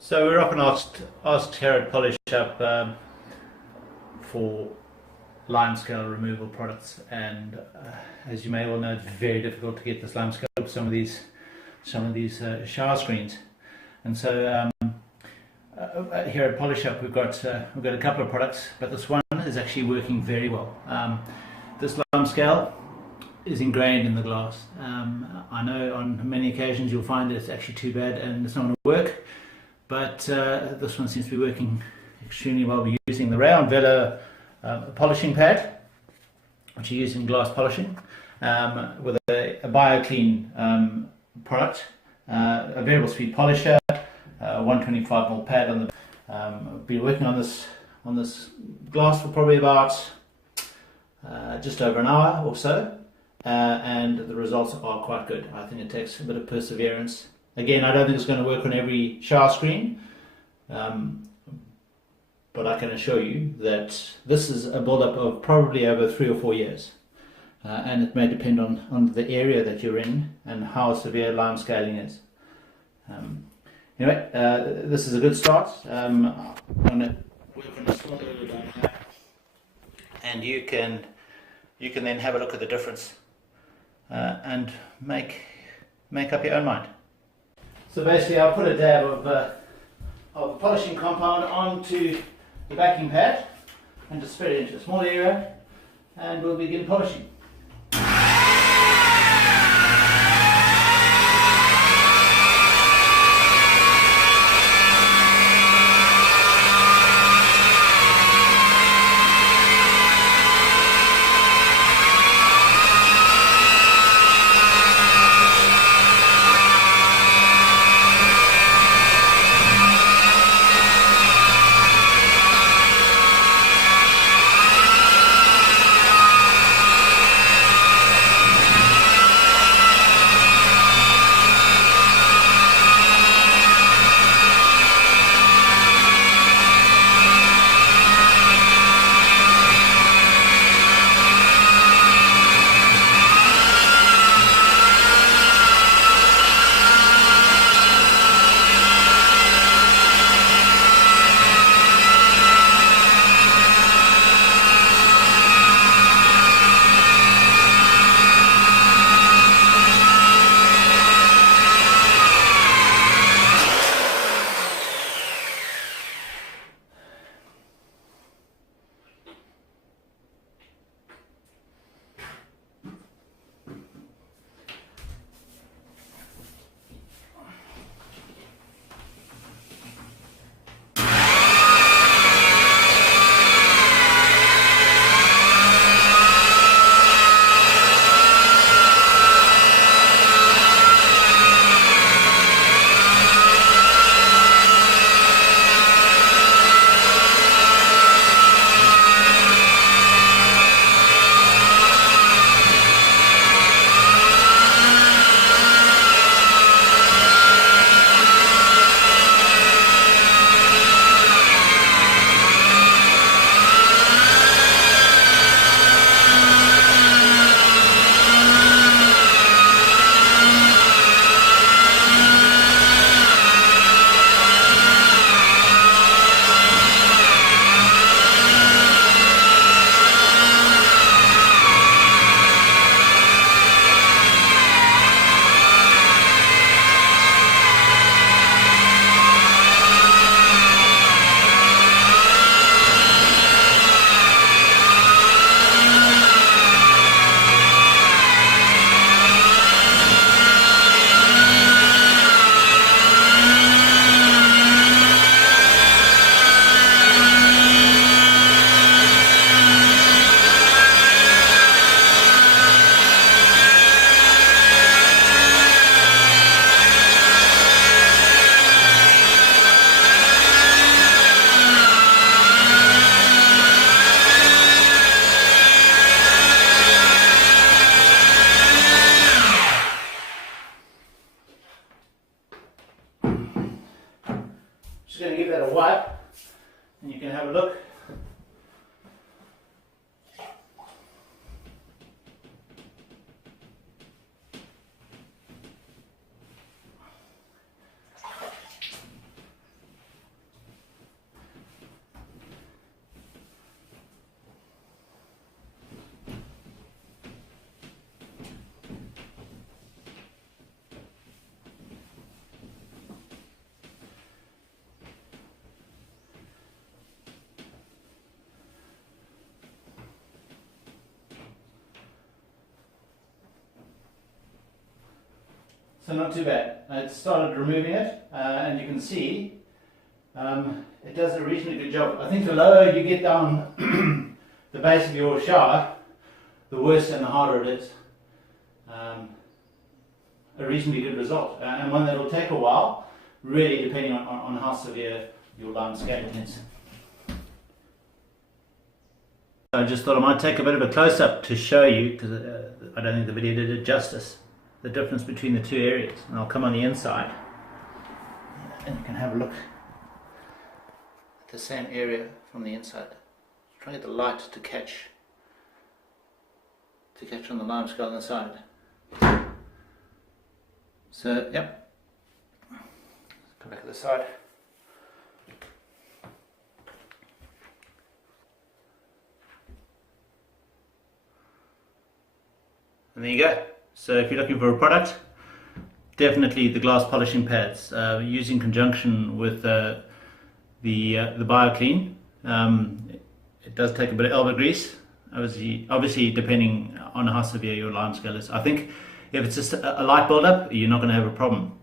So we're often asked here at Polish Up for limescale removal products, and as you may well know, it's very difficult to get this limescale off some of these shower screens. And so here at Polish Up we've got a couple of products, but this one is actually working very well. This limescale is ingrained in the glass. I know on many occasions you'll find it's actually too bad and it's not going to work. But this one seems to be working extremely well. We're using the round Velo polishing pad, which you use in glass polishing, with a BioClean product, a variable speed polisher, 125mm pad on the. I've been working on this glass for probably about just over an hour or so, and the results are quite good. I think it takes a bit of perseverance. Again, I don't think it's going to work on every shower screen, but I can assure you that this is a build-up of probably over 3 or 4 years, and it may depend on the area that you're in and how severe limescaling is. Anyway, this is a good start. I'm going to work on a small area down here, and you can then have a look at the difference and make up your own mind. So basically I'll put a dab of polishing compound onto the backing pad and just spread it into a small area, and we'll begin polishing. Just going to give that a wipe, and you can have a look. So not too bad. I started removing it, and you can see it does a reasonably good job. I think the lower you get down the base of your shower, the worse and the harder it is. A reasonably good result, and one that will take a while, really depending on how severe your limescaling is. I just thought I might take a bit of a close-up to show you, because I don't think the video did it justice, the difference between the two areas. And I'll come on the inside and you can have a look at the same area from the inside. Try to get the light to catch on the limescale on the side. So, yep. Let's come back to the side. And there you go. So if you're looking for a product, definitely the glass polishing pads. Used in conjunction with the BioClean. It does take a bit of elbow grease, obviously depending on how severe your limescale is. I think if it's just a light build-up, you're not going to have a problem.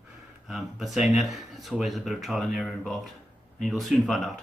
But saying that, it's always a bit of trial and error involved, and you'll soon find out.